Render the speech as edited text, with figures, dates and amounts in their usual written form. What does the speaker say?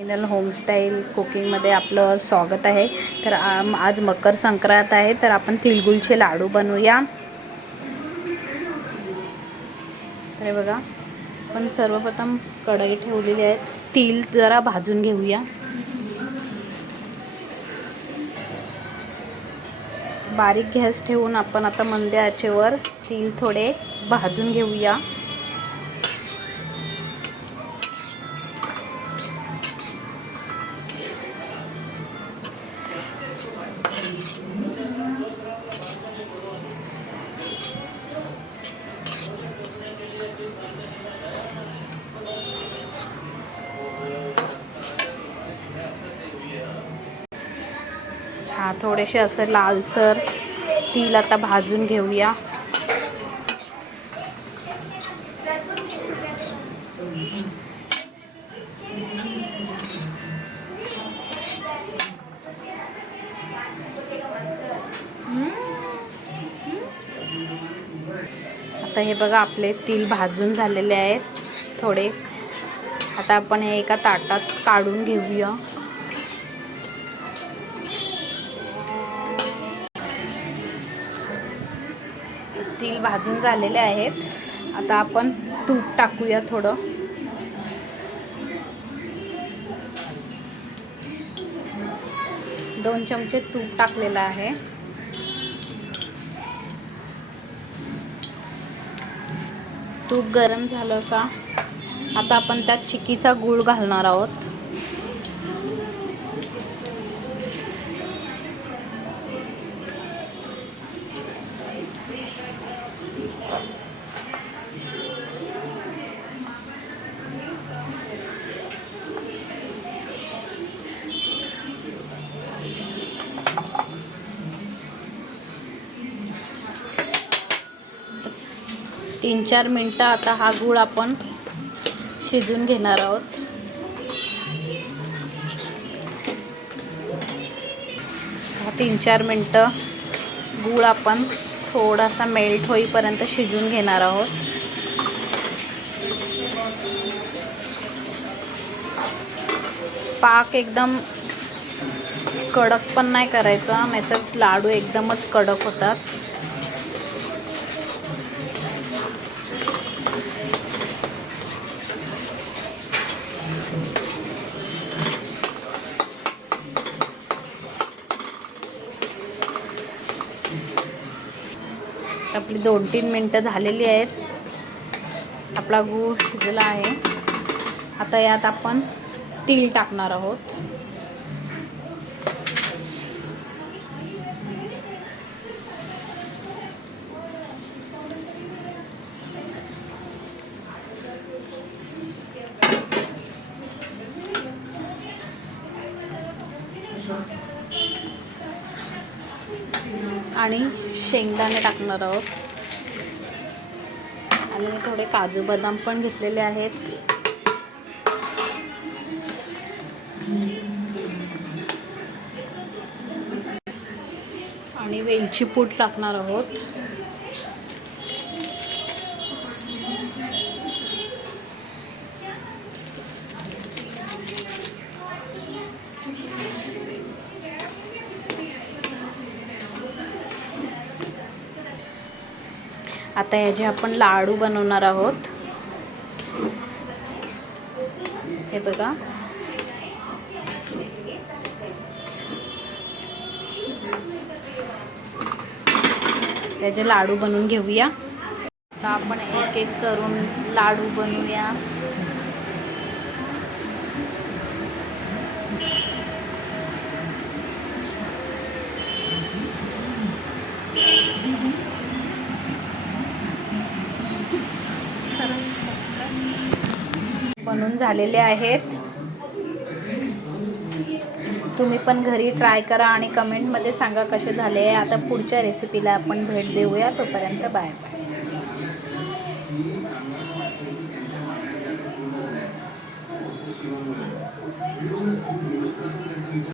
Final होमस्टाईल कुकिंगमध्ये आपलं स्वागत आहे। तर आज मकर संक्रांत आहे, तर आपण तिळगुळचे लाडू बनवूया। तर बघा, आपण सर्वप्रथम कढई ठेवलेली आहे, तीळ जरा भाजून घेऊया। बारीक गॅस ठेवून आपण आता मंद आचेवर तीळ थोडे भाजून घेऊया। थोडेसे असं लालसर तीळ आता भाजून घेऊया। आता हे बघा, आपले तीळ भाजून झालेले आहेत थोडे। आता आपण हे एका ताटात काढून घेऊया। तीळ भाजून झालेले आहेत। आता आपण तूप टाकूया थोडं। दोन चमचे तूप टाकलेलं आहे। तूप गरम झालं का आता आपण त्यात चिक्कीचा गूळ घालणार आहोत। तीन चार मिनटं आता हा गूळ आपण शिजून घेणार आहोत। तीन चार मिनटं गूळ आपण थोडासा मेल्ट होईपर्यंत शिजून घेणार आहोत। पाक एकदम कडक पण नाही करायचा, नाहीतर लाडू एकदमच कडक होतात। आपली 2-3 मिनटं झालेली आहेत। आपला गूळ शिजला आहे। आता यात आपण तीळ टाकणार आहोत। आणि शेंगदाणे टाकणार आहोत। आणि मी थोडे काजू बदाम पण घेतलेले आहेत। आणि वेलची पूड टाकणार आहोत। आता याचे आपण लाडू बनवणार आहोत। हे बघा, त्याचे लाडू बनवून घेऊया। आता आपण एक एक करून लाडू बनवूया। बनवून झालेले आहेत। तुम्ही पण घरी ट्राय करा आणि कमेंटमध्ये सांगा कसे झाले। आता पुढच्या रेसिपीला आपण भेट देऊया। तोपर्यंत बाय बाय।